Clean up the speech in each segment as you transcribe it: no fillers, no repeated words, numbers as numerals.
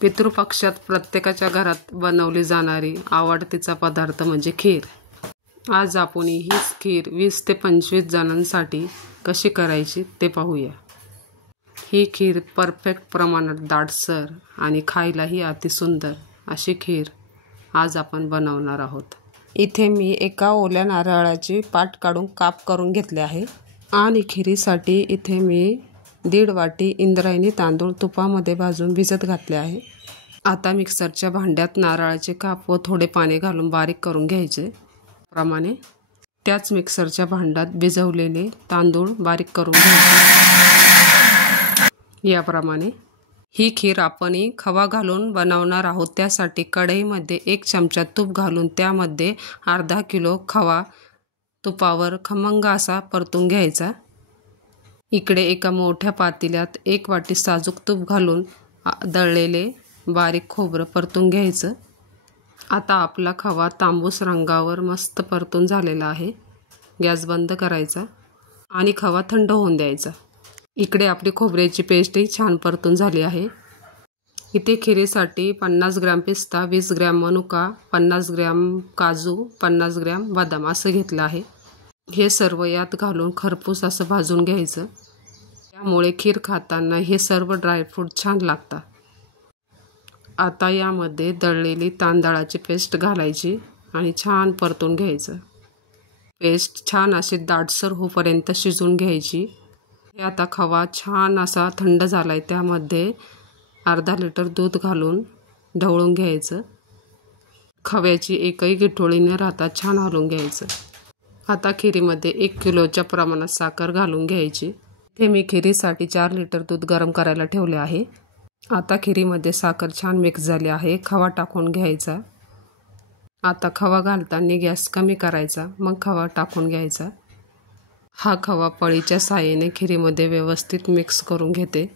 पितृपक्षात प्रत्येकाच्या घरात बनवली जाणारी आवडतीचा पदार्थ म्हणजे खीर। आज आपण हीच खीर 20 ते 25 जणांसाठी कशी करायची ते पाहूया। ही खीर परफेक्ट प्रमाणात दाटसर आणि खायलाही अतिसुंदर अशी खीर आज आपण बनवणार आहोत। इथे मी एका ओल्या नारळाची पाट काढून काप करून घेतले आहे आणि खीरीसाठी इथे मी 1.5 वाटी इंद्रायणी तांदूळ तुपामध्ये भाजून भिजत घातले आहे। आता मिक्सरच्या भांड्यात नारळाचे काप व थोडे पाणी घालून बारीक करून घ्यायचे। प्रमाणे त्याच मिक्सरच्या भांड्यात भिजवलेले तांदूळ बारीक करून घ्यायचे। याप्रमाणे ही खीर आपण खवा घालून बनवणार आहोत। त्यासाठी कढईमध्ये 1 चमचा तूप घालून त्यामध्ये अर्धा किलो खवा तुपावर खमंग असा परतून घ्यायचा। इकडे एका मोठ्या पातेल्यात 1 वाटी साजूक तूप घालून दळलेले बारीक खोबरं परतून घ्यायचं। आता आपला खवा तांबूस रंगावर मस्त परतून झालेला आहे। गॅस बंद करायचा आणि खवा थंड होऊन द्यायचा। इकडे आपली खोबऱ्याची पेस्टही छान परतून झाली आहे। इथे खीरीसाठी 50 ग्रॅम पिस्ता, 20 ग्रॅम मनुका, 50 ग्रॅम काजू, 50 ग्रॅम बदाम असं घेतलं आहे। हे सर्व यात घालून खरपूस असं भाजून घ्यायचं। त्यामुळे खीर खाताना हे सर्व ड्रायफ्रूट छान लागतात। आता यामध्ये दळलेली तांदळाची पेस्ट घालायची आणि छान परतून घ्यायचं। पेस्ट छान अशी दाटसर होईपर्यंत शिजवून घ्यायची। हे आता खवा छान असा थंड झालाय, त्यामध्ये अर्धा लिटर दूध घालून ढवळून घ्यायचं। खव्याची एकही गिठोळी न राहता छान हलवून घ्यायचं। आता खीरीमध्ये 1 किलोच्या प्रमाणात साखर घालून घ्यायची। ते मी खीरीसाठी 4 लिटर दूध गरम करायला ठेवले आहे। आता खीरीमध्ये साखर छान मिक्स झाली आहे। खवा टाकून घ्यायचा। आता खवा घालताना गॅस कमी करायचा, मग खवा टाकून घ्यायचा। हा खवा पळीच्या साहाय्याने खीरीमध्ये व्यवस्थित मिक्स करून घेते।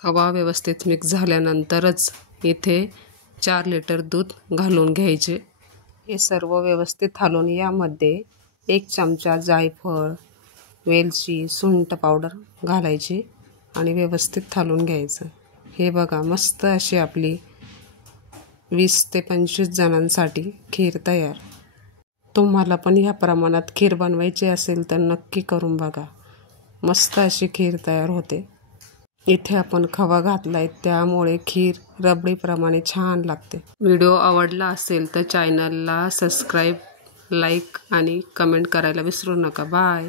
खवा व्यवस्थित मिक्स झाल्यानंतरच इथे 4 लिटर दूध घालून घ्यायचे। हे सर्व व्यवस्थित हलवून यामध्ये 1 चमचा जायफळ, वेलची, सुंठ पावडर घालायची आणि व्यवस्थित हलवून घ्यायचं। हे बघा, मस्त अशी आपली 20 ते 25 जणांसाठी खीर तयार। तुम्हाला पण ह्या प्रमाणात खीर बनवायची असेल तर नक्की करून बघा। मस्त अशी खीर तयार होते। इथे आपण खवा घातलाय त्यामुळे खीर रबडीप्रमाणे छान लागते। व्हिडिओ आवडला असेल तर चॅनलला सबस्क्राईब, लाईक आणि कमेंट करायला विसरू नका। बाय।